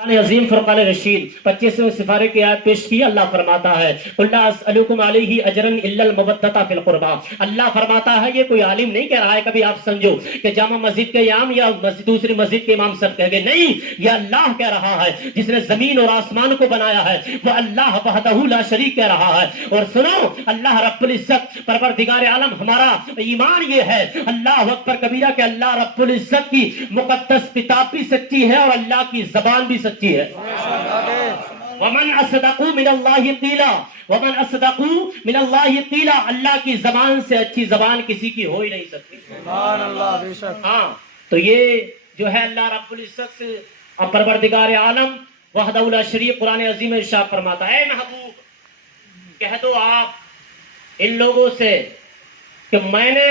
قرآن عظیم فرقان رشید 25 سفارے کی آیت پیش کی. اللہ فرماتا ہے قُلْ لَا أَسْأَلُكُمْ عَلَيْهِ أَجْرًا إِلَّا الْمَوَدَّةَ فِي الْقُرْبَى. اللہ فرماتا ہے یہ کوئی عالم نہیں کہہ رہا ہے کبھی آپ سمجھو کہ جامع مسجد کے امام یا دوسری مسجد کے امام سب کہہ گئے. نہیں، یہ اللہ کہہ رہا ہے جس نے زمین اور آسمان کو بنایا ہے، وہ اللہ وحدہ لا شریک کہہ رہا ہے. اور سنو، اللہ رب العزت پروردگار عالم، ہمارا ایمان یہ ہے اللہ اکبر کبیرہ کہ اللہ رب العزت کی مقدس کتاب بھی سچی ہے اور اللہ کی زبان بھی سچی ہے. ومن اصدق من اللہ قیلا، ومن اصدق من اللہ قیلا، اللہ کی زبان سے اچھی زبان کسی کی ہو ہی نہیں سکتی. سبحان اللہ، بے شک. ہاں، تو یہ جو ہے اللہ رب العزت سے پروردگار عالم وحدہ لا شریک قرآن عظیم ارشاد فرماتا ہے اے محبوب کہہ دو آپ ان لوگوں سے کہ میں نے،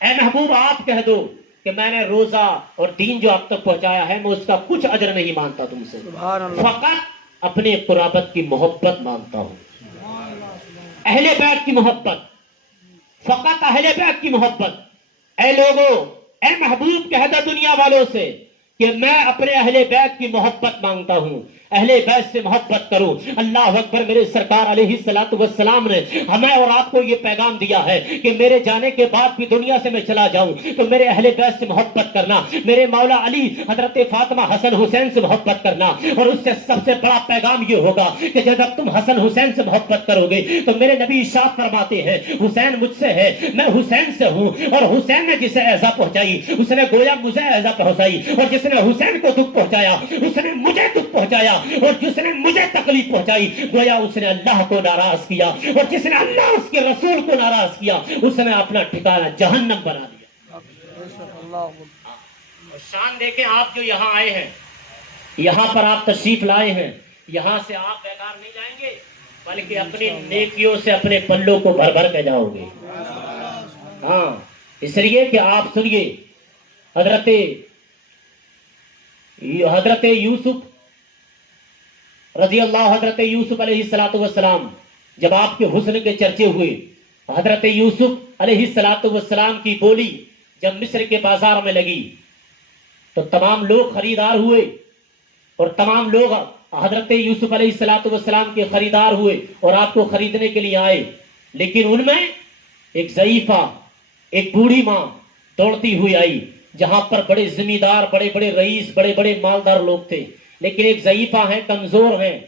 اے محبوب آپ کہہ دو کہ میں نے روزہ اور دین جو آپ تک پہنچایا ہے میں اس کا کچھ اجر نہیں مانتا تم سے، سبحان اللہ. فقط اپنی قرابت کی محبت مانتا ہوں، اہل بیت کی محبت، فقط اہل بیت کی محبت. اے لوگو، اے محبوب کہہ دو دنیا والوں سے کہ میں اپنے اہل بیت کی محبت مانگتا ہوں، اہل بیت سے محبت کروں. اللہ اکبر. میرے سرکار علیہ الصلوۃ والسلام نے ہمیں اور آپ کو یہ پیغام دیا ہے کہ میرے جانے کے بعد بھی دنیا سے میں چلا جاؤں تو میرے اہل بیت سے محبت کرنا، میرے مولا علی حضرت فاطمہ حسن حسین سے محبت کرنا. اور اس سے سب سے بڑا پیغام یہ ہوگا کہ جب تم حسن حسین سے محبت کرو گے تو میرے نبی ارشاد فرماتے ہیں حسین مجھ سے ہے، میں حسین سے ہوں، اور حسین نے جسے ایذا پہنچائی اس نے گویا مجھے ایذا پہنچائی، اور جس نے حسین کو دکھ پہنچایا اس نے مجھے دکھ پہنچایا، اور جس نے مجھے تکلیف پہنچائی گویا اس نے اللہ کو ناراض کیا، اور جس نے اللہ اس کے رسول کو ناراض کیا اس نے اپنا ٹھکانہ جہنم بنا دیا. بے شک. اللہ. اور شان دیکھیں آپ جو یہاں آئے ہیں، یہاں پر آپ تشریف لائے ہیں، یہاں سے آپ بیکار نہیں جائیں گے بلکہ اپنی نیکیوں سے اپنے پلوں کو بھر بھر کے جاؤ گے. ہاں، اس لیے کہ آپ سنیے حضرت یوسف رضی اللہ، حضرت یوسف علیہ الصلوۃ والسلام جب آپ کے حسن کے چرچے ہوئے، حضرت یوسف علیہ الصلوۃ والسلام کی بولی جب مصر کے بازار میں لگی تو تمام لوگ خریدار ہوئے، اور تمام لوگ حضرت یوسف علیہ الصلوۃ والسلام کے خریدار ہوئے اور آپ کو خریدنے کے لیے آئے. لیکن ان میں ایک ضعیفہ، ایک بوڑھی ماں دوڑتی ہوئی آئی، جہاں پر بڑے زمیندار، بڑے بڑے رئیس، بڑے بڑے مالدار لوگ تھے، لیکن ایک ضعیفہ ہیں، کمزور ہیں،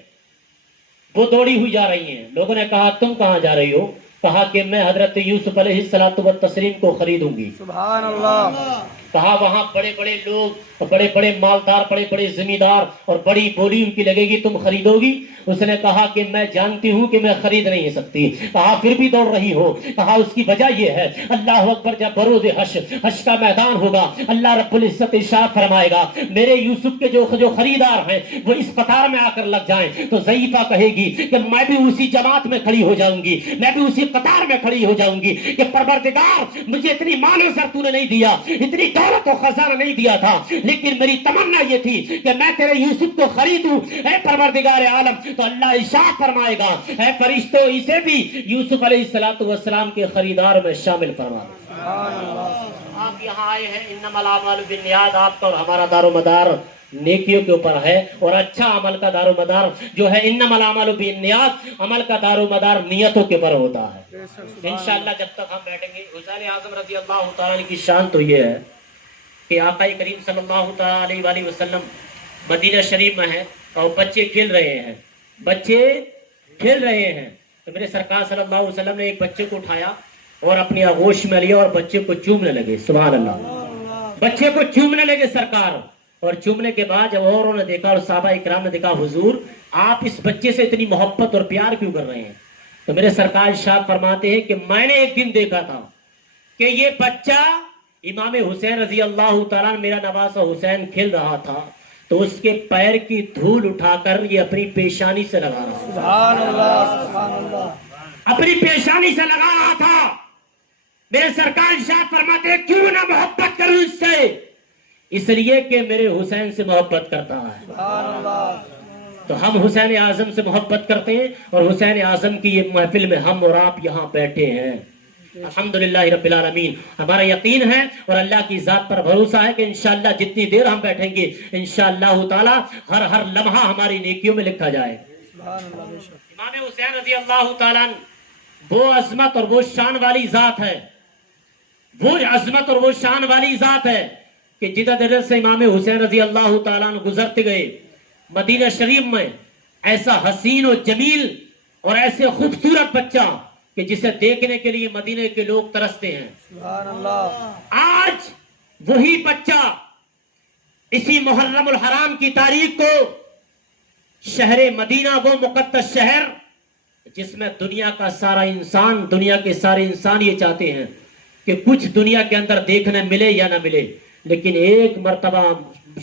وہ دوڑی ہوئی جا رہی ہیں. لوگوں نے کہا تم کہاں جا رہی ہو؟ کہا کہ میں حضرت یوسف علیہ الصلوۃ والتسلیم کو خریدوں گی. سبحان اللہ. کہا وہاں بڑے بڑے لوگ، بڑے بڑے مالدار، بڑے بڑے زمیندار، اور بڑی بولی ان کی لگے گی، تم خریدو گی؟ اس نے کہا کہ میں جانتی ہوں کہ میں خرید نہیں سکتی. کہا پھر بھی دوڑ رہی ہو؟ کہا اس کی وجہ یہ ہے اللہ اکبر جب بروز حشر کا میدان ہوگا اللہ رب العزت ارشاد فرمائے گا میرے یوسف کے جو خریدار ہیں وہ اس قطار میں آ کر لگ جائیں تو ضعیفہ کہے گی کہ میں بھی اسی جماعت میں کھڑی ہو جاؤں گی، میں بھی اسی قطار میں کھڑی ہو جاؤں گی کہ پروردگار مجھے اتنی مال و زر تو نے نہیں دیا، اتنی دولت و خزانہ نہیں دیا تھا، لیکن میری تمنا یہ تھی کہ میں تیرے یوسف کو خریدوں اے پروردگار عالم. تو اللہ ارشاد فرمائے گا اے فرشتوں اسے بھی یوسف علیہ الصلوۃ والسلام کے خریدار میں شامل فرما دو. سبحان اللہ. آپ یہاں آئے ہیں انما الاعمال بالنیات، آپ کا اور ہمارا دار و مدار نیکیوں کے اوپر ہے، اور اچھا عمل کا دار و مدار جو ہے انما الاعمال بالنیات، عمل کا دار و مدار نیتوں کے اوپر ہوتا ہے. بے شک. سبحان انشاءاللہ جب تک ہم بیٹھیں گے حسین اعظم رضی اللہ تعالیٰ عنہ کی شان تو یہ ہے کہ آقا کریم صلی اللہ تعالیٰ علیہ وآلہ وسلم مدینہ شریف میں ہیں اور بچے کھیل رہے ہیں، بچے کھیل رہے ہیں تو میرے سرکار صلی اللہ علیہ وسلم نے ایک بچے کو اٹھایا اور اپنی آغوش میں لیا اور بچے کو چومنے لگے. سبحان اللہ. بچے کو چومنے لگے سرکار، اور چومنے کے بعد جب اوروں نے دیکھا اور صحابہ اکرام نے دیکھا حضور آپ اس بچے سے اتنی محبت اور پیار کیوں کر رہے ہیں؟ تو میرے سرکار ارشاد فرماتے ہیں کہ میں نے ایک دن دیکھا تھا کہ یہ بچہ امام حسین رضی اللہ تعالیٰ میرا نواسہ حسین کھیل رہا تھا تو اس کے پیر کی دھول اٹھا کر یہ اپنی پیشانی سے لگا رہا تھا. سبحان اللہ. سبحان اللہ. اپنی پیشانی سے لگا رہا تھا. میرے سرکار ارشاد فرماتے ہیں کیوں نہ محبت کروں اس سے؟ اس لیے کہ میرے حسین سے محبت کرتا ہے. سبحان اللہ. تو ہم حسین اعظم سے محبت کرتے ہیں، اور حسین اعظم کی یہ محفل میں ہم اور آپ یہاں بیٹھے ہیں. الحمدللہ رب العالمین. ہمارا یقین ہے اور اللہ کی ذات پر بھروسہ ہے کہ انشاءاللہ جتنی دیر ہم بیٹھیں گے انشاءاللہ تعالی ہر لمحہ ہماری نیکیوں میں لکھا جائے. سبحان اللہ بے شک. امام حسین رضی اللہ تعالیٰ وہ عظمت اور وہ شان والی ذات ہے، وہ عظمت اور وہ شان والی ذات ہے کہ جدھر جدھر سے امام حسین رضی اللہ تعالیٰ عنہ گزرتے گئے مدینہ شریف میں ایسا حسین و جمیل اور ایسے خوبصورت بچہ کہ جسے دیکھنے کے لیے مدینے کے لوگ ترستے ہیں. سبحان اللہ. آج وہی بچہ اسی محرم الحرام کی تاریخ کو شہر مدینہ، وہ مقدس شہر جس میں دنیا کا سارا انسان، دنیا کے سارے انسان یہ چاہتے ہیں کہ کچھ دنیا کے اندر دیکھنے ملے یا نہ ملے لیکن ایک مرتبہ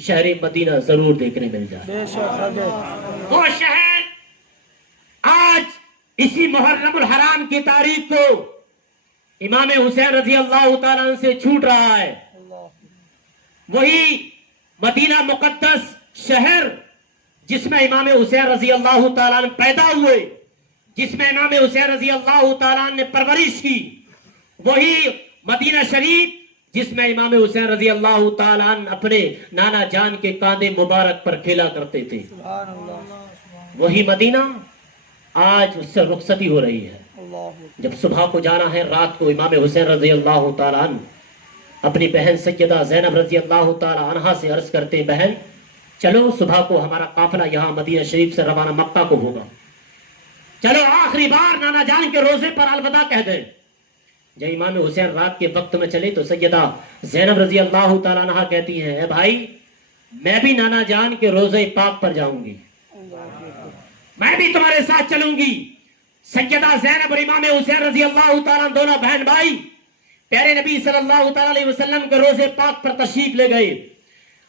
شہر مدینہ ضرور دیکھنے مل جائے. بے شک. وہ شہر آج اسی محرم الحرام کی تاریخ کو امام حسین رضی اللہ تعالیٰ عنہ سے چھوٹ رہا ہے. وہی مدینہ مقدس شہر جس میں امام حسین رضی اللہ تعالیٰ عنہ پیدا ہوئے، جس میں امام حسین رضی اللہ تعالیٰ عنہ نے پرورش کی، وہی مدینہ شریف جس میں امام حسین رضی اللہ تعالیٰ عنہ اپنے نانا جان کے کاندھے مبارک پر کھیلا کرتے تھے. سبحان اللہ. وہی مدینہ آج اس سے رخصتی ہو رہی ہے. جب صبح کو جانا ہے، رات کو امام حسین رضی اللہ تعالیٰ عنہ اپنی بہن سیدہ زینب رضی اللہ تعالیٰ عنہا سے عرض کرتے، بہن چلو صبح کو ہمارا قافلہ یہاں مدینہ شریف سے روانہ مکہ کو ہوگا، چلو آخری بار نانا جان کے روزے پر الوداع کہہ دیں. جب امام حسین رات کے وقت میں چلے تو سیدہ زینب رضی اللہ تعالیٰ عنہا کہتی ہیں، اے بھائی میں بھی نانا جان کے روزے پاک پر جاؤں گی، میں بھی تمہارے ساتھ چلوں گی. سیدہ زینب اور امام حسین رضی اللہ تعالیٰ دونوں بہن بھائی پیارے نبی صلی اللہ تعالیٰ علیہ وسلم کے روزے پاک پر تشریف لے گئے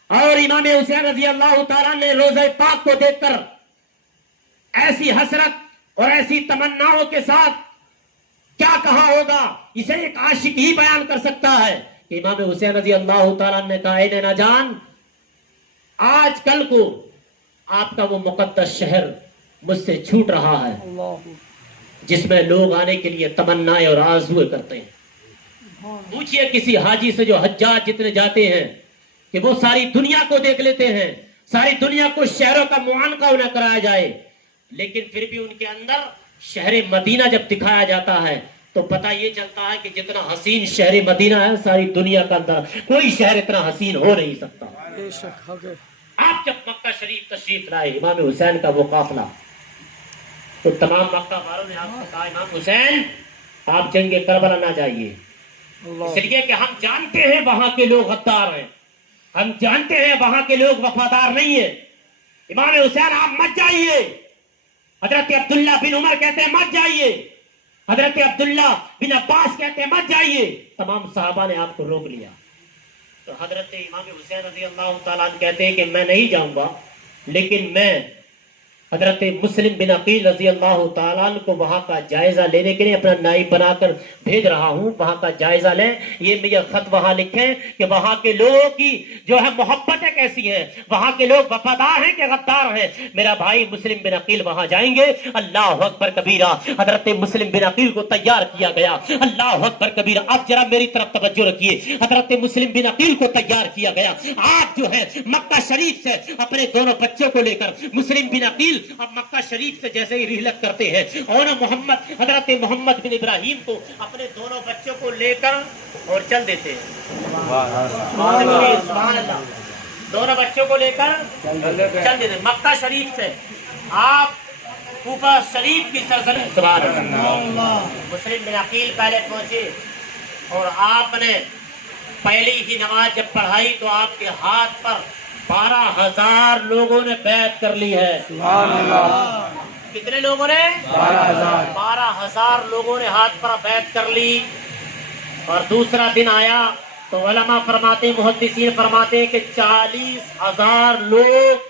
اور امام حسین رضی اللہ تعالیٰ نے روزے پاک کو دیکھ کر ایسی حسرت اور ایسی تمناؤں کے ساتھ کیا کہا ہوگا اسے ایک عاشق ہی بیان کر سکتا ہے کہ امام حسین رضی اللہ تعالیٰ نے کہا، اے نینا جان آج کل کو آپ کا وہ مقدس شہر مجھ سے چھوٹ رہا ہے جس میں لوگ آنے کے لیے تمنائیں اور آرزویں کرتے ہیں. پوچھئے کسی حاجی سے جو حجاج جتنے جاتے ہیں کہ وہ ساری دنیا کو دیکھ لیتے ہیں، ساری دنیا کو شہروں کا معانقہ انہیں کرایا جائے، لیکن پھر بھی ان کے اندر شہر مدینہ جب دکھایا جاتا ہے تو پتہ یہ چلتا ہے کہ جتنا حسین شہر مدینہ ہے ساری دنیا کا اندر کوئی شہر اتنا حسین ہو نہیں سکتا. آپ جب مکہ شریف تشریف لائے امام حسین کا وہ قافلہ تو تمام مکہ والوں نے آپ سے کہا، امام حسین آپ جنگ کربلا نہ جائیے، اس لیے کہ ہم جانتے ہیں وہاں کے لوگ غدار ہیں، ہم جانتے ہیں وہاں کے لوگ وفادار نہیں ہیں. امام حسین آپ مت جائیے. حضرت عبداللہ بن عمر کہتے ہیں مت جائیے، حضرت عبداللہ بن عباس کہتے ہیں مت جائیے. تمام صحابہ نے آپ کو روک لیا تو حضرت امام حسین رضی اللہ تعالیٰ عنہ کہتے ہیں کہ میں نہیں جاؤں گا، لیکن میں حضرت مسلم بن عقیل رضی اللہ تعالیٰ عنہ کو وہاں کا جائزہ لینے کے لیے اپنا نائب بنا کر بھیج رہا ہوں، وہاں کا جائزہ لیں. یہ خط وہاں لکھیں کہ وہاں کے لوگوں کی جو ہے محبتیں کیسی ہیں، وہاں کے لوگ وفادار ہیں کہ غدار ہیں. میرا بھائی مسلم بن عقیل وہاں جائیں گے. اللہ اکبر کبیرہ. حضرت مسلم بن عقیل کو تیار کیا گیا. اللہ اکبر کبیرہ. آپ ذرا میری طرف توجہ رکھیے. حضرت مسلم بن عقیل کو تیار کیا گیا. آپ جو ہے مکہ شریف سے اپنے دونوں بچوں کو لے کر مسلم بن عقیل اب مکہ شریف سے جیسے ہی رحلت کرتے ہیں اور حضرت محمد بن ابراہیم کو اپنے دونوں بچوں کو لے کر اور چل دیتے ہیں. سبحان اللہ. دونوں بچوں کو لے کر چل دیتے ہیں مکہ شریف سے. آپ کوفہ شریف کی سرزمین. سبحان اللہ. مسلم بن عقیل پہلے پہنچے اور آپ نے پہلی ہی نماز جب پڑھائی تو آپ کے ہاتھ پر 12,000 لوگوں نے بیعت کر لی ہے. سبحان اللہ. کتنے لوگوں نے؟ 12,000 لوگوں نے ہاتھ پر بیعت کر لی. اور دوسرا دن آیا تو علماء فرماتے، محدثین فرماتے کہ 40,000 لوگ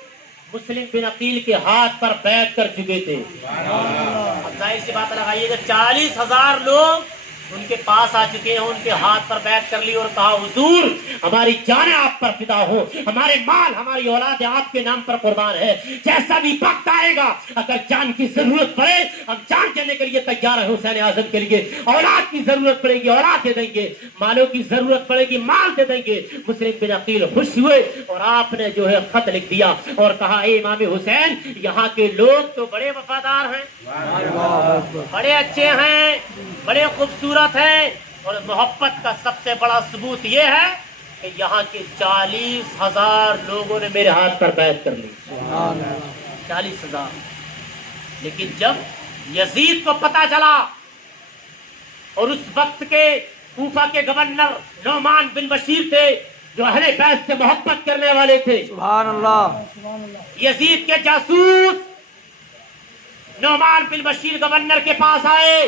مسلم بن عقیل کے ہاتھ پر بیعت کر چکے تھے. اب ظاہر سی بات لگائیے کہ 40,000 لوگ ان کے پاس آ چکے ہیں، ان کے ہاتھ پر بیعت کر لی اور کہا حضور ہماری جانیں آپ پر فدا ہو، ہمارے مال ہماری اولاد آپ کے نام پر قربان ہے، جیسا بھی وقت آئے گا اگر جان کی ضرورت پڑے ہم جان دینے کے لیے تیار ہیں حسین اعظم کے لیے، اولاد کی ضرورت پڑے گی اولاد دے دیں گے، مالوں کی ضرورت پڑے گی مال دے دیں گے۔ مسلم بن عقیل خوش ہوئے اور آپ نے جو ہے خط لکھ دیا اور کہا اے امام حسین یہاں کے لوگ تو بڑے وفادار ہیں، بڑے اچھے ہیں، بڑے خوبصورت ہیں، اور محبت کا سب سے بڑا ثبوت یہ ہے کہ یہاں کے 40,000 لوگوں نے میرے ہاتھ پر بیعت کر لی، 40,000۔ لیکن جب یزید کو پتا چلا اور اس وقت کے کوفہ کے گورنر نعمان بن بشیر تھے جو اہل بیت سے محبت کرنے والے تھے، سبحان اللہ، یزید کے جاسوس نعمان بن بشیر گورنر کے پاس آئے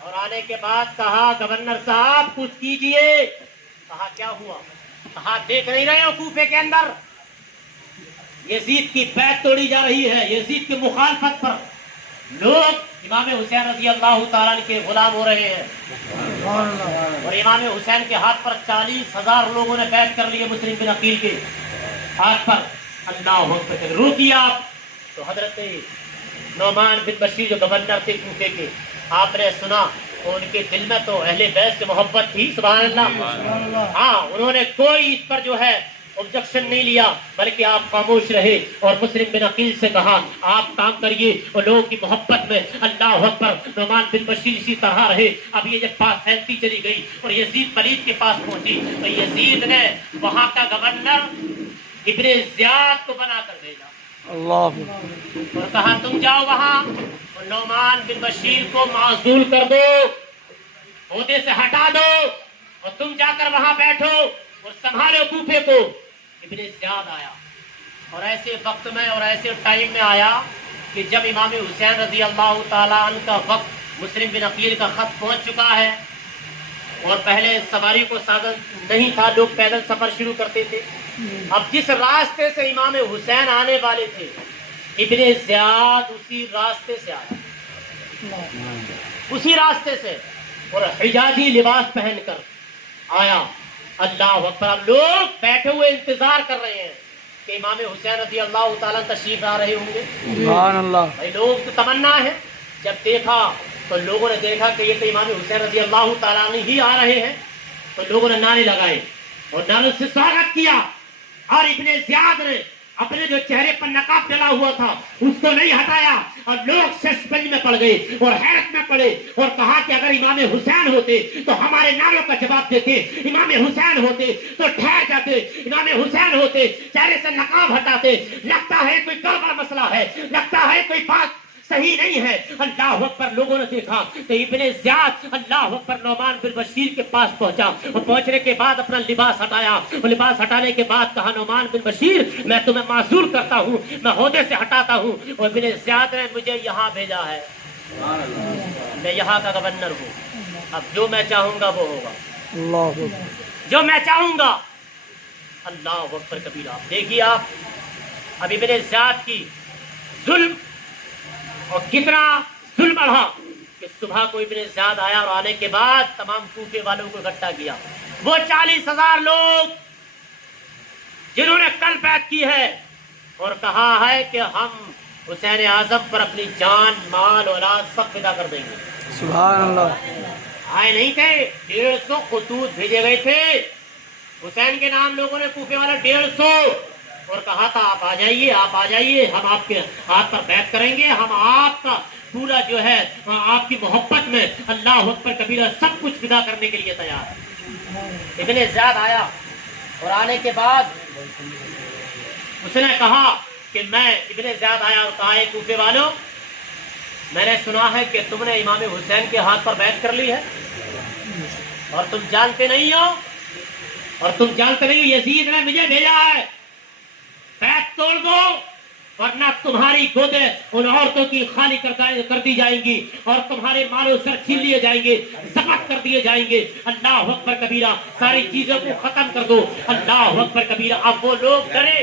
اور آنے کے بعد کہا گورنر صاحب کچھ کیجئے۔ کہا کیا ہوا؟ کہا دیکھ نہیں رہے ہو کوفے کے اندر یزید کی بیعت توڑی جا رہی ہے، یزید کی مخالفت پر لوگ امام حسین رضی اللہ تعالیٰ کے غلام ہو رہے ہیں، اور امام حسین کے ہاتھ پر 40,000 لوگوں نے بیعت کر لی ہے مسلم بن عقیل کے ہاتھ پر۔ اللہ اکبر، روکیے آپ۔ تو حضرت نعمان بن بشیر جو گورنر تھے کوفے کے، آپ نے سنا ان کے دل میں تو اہل بیت سے محبت تھی، سبحان اللہ۔ ہاں انہوں نے کوئی اس پر جو ہے آبجیکشن نہیں لیا، بلکہ آپ خاموش رہے اور مسلم بن عقیل سے کہا آپ کام کریے، اور لوگوں کی محبت میں اللہ اکبر نعمان بن بشیر اسی طرح رہے۔ اب یہ جب بات پھیلتی چلی گئی اور یزید پلید کے پاس پہنچی تو یزید نے وہاں کا گورنر ابن زیاد کو بنا کر بھیجا اللہ، اور کہا تم جاؤ وہاں اور نعمان بن بشیر کو معزول کر دو، عہدے سے ہٹا دو، اور تم جا کر وہاں بیٹھو اور سنبھالو کوفے کو۔ ابن زیاد آیا اور ایسے وقت میں اور ایسے ٹائم میں آیا کہ جب امام حسین رضی اللہ تعالیٰ عنہ کا وقت مسلم بن عقیل کا خط پہنچ چکا ہے، اور پہلے سواری کو سادن نہیں تھا، لوگ پیدل سفر شروع کرتے تھے۔ اب جس راستے سے امام حسین آنے والے تھے ابن زیاد اسی راستے سے آیا، اسی راستے سے، اور حجازی لباس پہن کر آیا۔ اللہ اکبر، اب لوگ بیٹھے ہوئے انتظار کر رہے ہیں کہ امام حسین رضی اللہ تعالیٰ تشریف لا رہے ہوں گے۔ سبحان اللہ، بھائی لوگ تو تمنا ہے، جب دیکھا تو لوگوں نے دیکھا کہ یہ تو امام حسین رضی اللہ تعالیٰ عنہ ہی آ رہے ہیں، تو لوگوں نے نعرے لگائے اور نعروں سے سواگت کیا، اور ابن زیاد نے اپنے جو چہرے پر نقاب ڈلا ہوا تھا اس کو نہیں ہٹایا، اور لوگ ششپنج میں پڑ گئے اور حیرت میں پڑے اور کہا کہ اگر امام حسین ہوتے تو ہمارے نعروں کا جواب دیتے، امام حسین ہوتے تو ٹھہر جاتے، امام حسین ہوتے چہرے سے نقاب ہٹاتے، لگتا ہے کوئی گڑبڑ مسئلہ ہے، لگتا ہے کوئی بات صحیح نہیں ہے۔ اللہ اکبر، لوگوں نے دیکھا تو ابن زیاد اللہ اکبر نعمان بن بشیر کے پاس پہنچا، اور پہنچنے کے بعد اپنا لباس ہٹایا، اور لباس ہٹانے کے بعد کہا نعمان بن بشیر میں تمہیں معزول کرتا ہوں، میں عہدے سے ہٹاتا ہوں، اور ابن زیاد نے مجھے یہاں بھیجا ہے، میں یہاں کا گورنر ہوں، اب جو میں چاہوں گا وہ ہوگا، اللہ، جو میں چاہوں گا۔ اللہ اکبر کبیرہ، دیکھیے آپ اب ابن زیاد کی ظلم اور کتنا ظلم بڑھا کہ صبح کو ابن زیاد آیا اور آنے کے بعد تمام کوفے والوں کو اکٹھا کیا، وہ 40,000 لوگ جنہوں نے کل بیعت کی ہے اور کہا ہے کہ ہم حسین اعظم پر اپنی جان مال اولاد سب فدا کر دیں گے۔ سبحان اللہ، آئے نہیں تھے، 150 خطوط بھیجے گئے تھے حسین کے نام، لوگوں نے کوفے والا 150، اور کہا تھا آپ آ جائیے، آپ آ جائیے، ہم آپ کے ہاتھ پر بیعت کریں گے، ہم آپ کا پورا جو ہے آپ کی محبت میں اللہ اکبر کبیرہ سب کچھ فدا کرنے کے لیے تیار ہے۔ ابن زیاد آیا اور آنے کے بعد اس نے کہا کہ میں ابن زیاد آیا اور کہا اے کوفے والوں، میں نے سنا ہے کہ تم نے امام حسین کے ہاتھ پر بیعت کر لی ہے، اور تم جانتے نہیں ہو یزید نے مجھے بھیجا ہے، بیعت توڑ دو ورنہ تمہاری گودیں ان عورتوں کی خالی کر دی جائیں گی اور تمہارے مالوں سر چھین لیے جائیں گے، ضبط کر دیے جائیں گے۔ اللہ اکبر کبیرہ، ساری چیزوں کو ختم کر دو، اللہ اکبر کبیرہ۔ اب وہ لوگ ڈرے،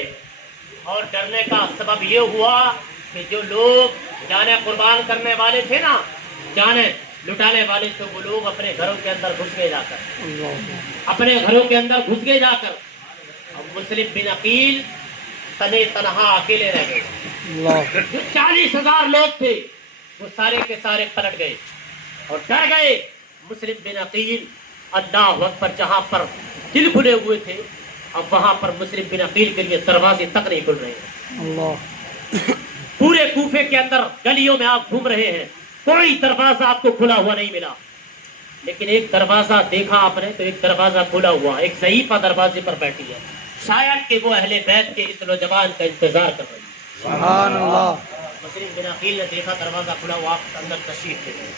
اور ڈرنے کا سبب یہ ہوا کہ جو لوگ جانیں قربان کرنے والے تھے نا، جانیں لٹانے والے تو وہ لوگ اپنے گھروں کے اندر گھس گئے جا کر، اللہ اپنے گھروں کے اندر گھس گئے جا کر، اور مسلم بن عقیل تنے تنہا اکیلے رہ گئے۔ اللہ جو 40,000 لوگ تھے وہ سارے کے سارے پلٹ گئے اور ڈر گئے۔ مسلم بن عقیل اللہ اکبر، جہاں پر دل کھلے ہوئے تھے اب وہاں پر مسلم بن عقیل کے لیے دروازے تک نہیں کھل رہے ہیں۔ اللہ پورے کوفے کے اندر گلیوں میں آپ گھوم رہے ہیں، کوئی دروازہ آپ کو کھلا ہوا نہیں ملا، لیکن ایک دروازہ دیکھا آپ نے تو ایک دروازہ کھلا ہوا، ایک ضعیفہ دروازے پر بیٹھی ہے، شاید کہ وہ اہل بیت کے اس نوجوان کا انتظار کر رہی ہے۔ سبحان اللہ مسلم بن عقیل نے دیکھا دروازہ کھلا ہوا، آپ اندر تشریف لے گئے۔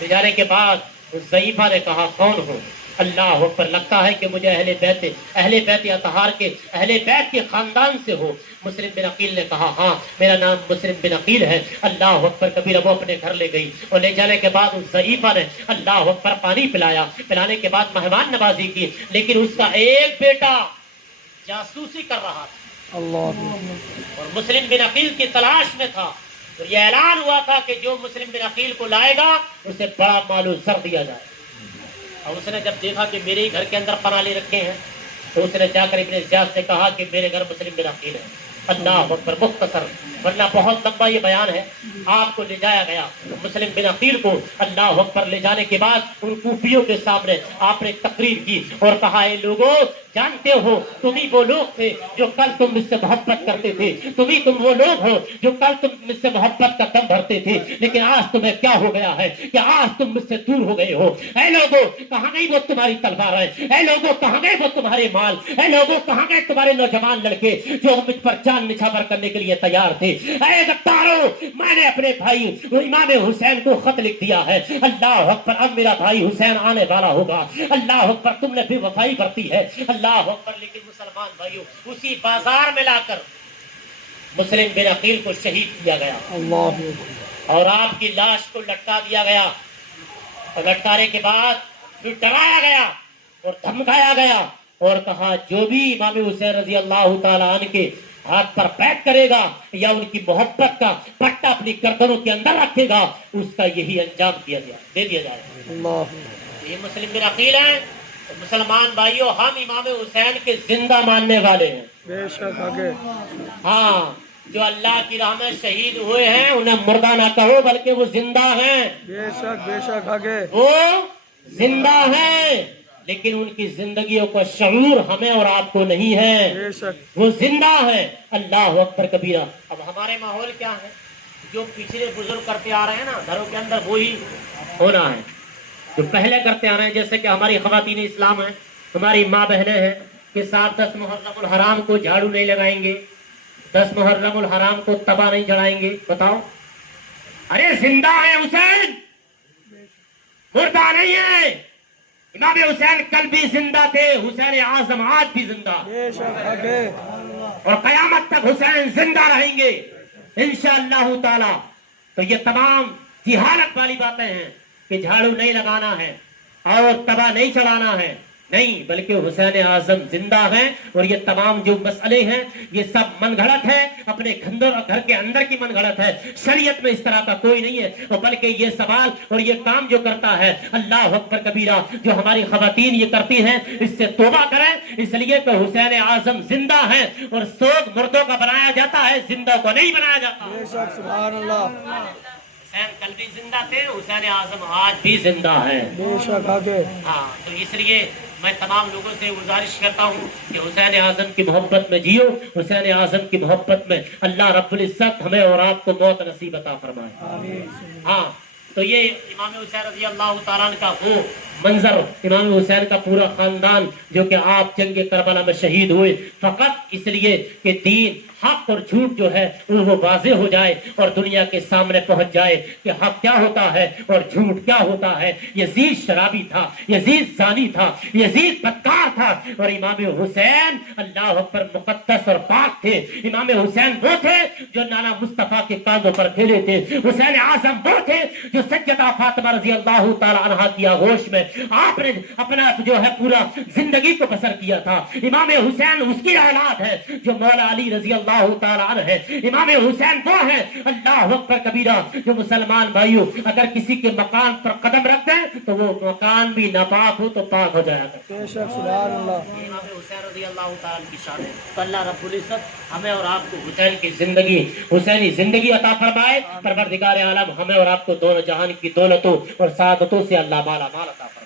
لے جانے کے بعد اس ضعیفہ نے کہا کون ہو؟ اللہ اکبر، لگتا ہے کہ مجھے اہل بیت اطہار کے اہل بیت کے خاندان سے ہو۔ مسلم بن عقیل نے کہا ہاں میرا نام مسلم بن عقیل ہے۔ اللہ اکبر کبیرہ، وہ اپنے گھر لے گئی اور لے جانے کے بعد اس ضعیفہ نے اللہ اکبر پانی پلایا، پلانے کے بعد مہمان نوازی کی، لیکن اس کا ایک بیٹا جاسوسی کر رہا تھا اللہ اور مسلم بن عقیل کی تلاش میں تھا، اور یہ اعلان ہوا تھا کہ جو مسلم بن عقیل کو لائے گا اسے بڑا مال و زر دیا جائے۔ اور اس نے جب دیکھا کہ میرے ہی گھر کے اندر پناہ لے رکھے ہیں تو اس نے جا کر ابن زیاد سے کہا کہ میرے گھر مسلم بن عقیل ہے۔ اللہ اکبر، مختصر ورنہ بہت لمبا یہ بیان ہے۔ آپ کو لے جایا گیا مسلم بن عقیل کو، اللہ اکبر، لے جانے کے بعد ان کوفیوں کے سامنے آپ نے تقریر کی اور کہا اے لوگوں، جانتے ہو تم ہی وہ لوگ تھے جو کل تم مجھ سے محبت کرتے تھے، تم وہ لوگ ہو جو کل تم مجھ سے محبت کا دم بھرتے تھے، لیکن آج تمہیں کیا ہو گیا ہے کہ آج تم مجھ سے دور ہو گئے ہو۔ اے لوگوں، کہاں گئی وہ تمہاری تلوار ہے؟ اے لوگوں، کہاں گئے وہ تمہارے مال؟ اے لوگوں، کہاں گئے تمہارے نوجوان لڑکے جو مجھ پر جان نچھاور کرنے کے لیے تیار تھے؟ اے غدارو، میں نے اپنے بھائی امام حسین کو خط لکھ دیا ہے، اللہ اکبر، اب میرا بھائی حسین آنے والا ہوگا، اللہ اکبر، تم نے بھی وفائی برتی ہے، اللہ اکبر، لیکن مسلمان بھائیوں اسی بازار میں لا کر مسلم بن عقیل کو شہید کیا گیا اللہ اور آپ کی لاش کو لٹکا دیا گیا، اور لٹکانے کے بعد پھر ڈرایا گیا اور دھمکایا گیا اور کہا جو بھی امام حسین رضی اللہ تعالیٰ عنہ کے ہاتھ پر بیعت کرے گا یا ان کی محبت کا پٹا اپنی گردنوں کے اندر رکھے گا اس کا یہی انجام دے دیا جائے گا۔ اللہ یہ مسلم بن عقیل ہیں۔ مسلمان بھائیوں، ہم امام حسین کے زندہ ماننے والے ہیں۔ بے شک آگے ہاں، جو اللہ کی راہ میں شہید ہوئے ہیں انہیں مردہ نہ کہو بلکہ وہ زندہ ہیں، بے شک آگے وہ زندہ ہیں، لیکن ان کی زندگیوں کا شعور ہمیں اور آپ کو نہیں ہے، بے شک وہ زندہ ہے۔ اللہ اکبر کبیرہ۔ اب ہمارے ماحول کیا ہے؟ جو پچھلے بزرگ کرتے آ رہے ہیں نا گھروں کے اندر وہی ہونا ہے جو پہلے کرتے آ رہے ہیں، جیسے کہ ہماری خواتین اسلام ہیں، ہماری ماں بہنیں ہیں کہ 10 محرم الحرام کو جھاڑو نہیں لگائیں گے، 10 محرم الحرام کو تبا نہیں چڑھائیں گے۔ بتاؤ، ارے زندہ ہے حسین، مردہ نہیں ہے۔ امام حسین کل بھی زندہ تھے، حسین اعظم آج بھی زندہ، بے شک آگے اور قیامت تک حسین زندہ رہیں گے انشاءاللہ تعالی۔ تو یہ تمام جہالت والی باتیں ہیں کہ جھاڑو نہیں لگانا ہے اور تبا نہیں چڑھانا ہے، نہیں، بلکہ حسین اعظم زندہ ہیں، اور یہ تمام جو مسئلے ہیں یہ سب من گھڑت ہے، اپنے گھر کے اندر کی من گھڑت ہے، شریعت میں اس طرح کا کوئی نہیں ہے، اور بلکہ یہ سوال اور یہ کام جو کرتا ہے اللہ اکبر کبیرہ، جو ہماری خواتین یہ کرتی ہیں، اس سے توبہ کریں، اس لیے کہ حسین اعظم زندہ ہیں، اور سوگ مردوں کا بنایا جاتا ہے، زندہ کو نہیں بنایا جاتا۔ بے شک سبحان اللہ حسین کل بھی زندہ تھے، حسین اعظم آج بھی زندہ ہے۔ بے شک آگے ہاں، تو اس لیے میں تمام لوگوں سے گزارش کرتا ہوں کہ حسین اعظم کی محبت میں جیو، حسین اعظم کی محبت میں اللہ رب العزت ہمیں اور آپ کو موت نصیب عطا فرمائے۔ آمین ہاں، تو یہ امام حسین رضی اللہ تعالیٰ عنہ کا وہ منظر، امام حسین کا پورا خاندان جو کہ آپ جنگ کربلا میں شہید ہوئے فقط اس لیے کہ دین، حق اور جھوٹ جو ہے وہ واضح ہو جائے اور دنیا کے سامنے پہنچ جائے کہ حق کیا ہوتا ہے اور جھوٹ کیا ہوتا ہے۔ یزید شرابی تھا، یزید زانی تھا، یزید بدکار تھا، اور امام حسین اللہ اکبر مقدس اور پاک تھے۔ امام حسین وہ تھے جو نانا مصطفیٰ کے کاندھوں پر کھیلے تھے، حسین اعظم وہ تھے جو سیدہ فاطمہ رضی اللہ تعالی عنہا کی آغوش میں آپ نے اپنا جو ہے پورا زندگی کو بسر کیا تھا۔ امام حسین اس کی اولاد ہے جو مولا علی رضی اللہ اللہ تعالیٰ عنہ ہے. امام حسین وہ ہیں اللہ اکبر کبیرہ جو مسلمان بھائیوں اگر کسی کے مکان پر قدم رکھتے ہیں تو وہ مکان بھی ناپاک ہو تو پاک ہو جایا کرتا ہے. بے شک سبحان اللہ. امام حسین رضی اللہ تعالیٰ عنہ کی شان ہے. تو اللہ رب العزت ہمیں اور آپ کو حسین کی زندگی حسینی زندگی عطا فرمائے. پروردگار عالم ہمیں اور آپ کو دونوں جہان کی دولتوں اور سعادتوں سے اللہ مالا مال عطا فرمائے.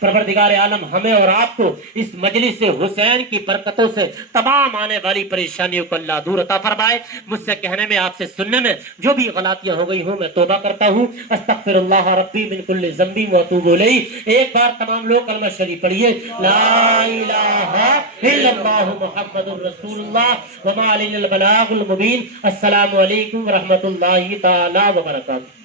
پروردگار عالم ہمیں اور آپ کو اس مجلس حسین کی برکتوں سے تمام آنے والی پریشانیوں کو اللہ دور عطا فرمائے. مجھ سے کہنے میں آپ سے سننے میں جو بھی غلطیاں ہو گئی ہوں میں توبہ کرتا ہوں. استغفر اللہ ربی من کل ذنب واتوب الیہ. ایک بار تمام لوگ کلمہ شریف پڑھیے. لا الہ الا اللہ محمد رسول اللہ وما علینا البلاغ المبین. السلام علیکم ورحمۃ اللہ تعالی وبرکاتہ.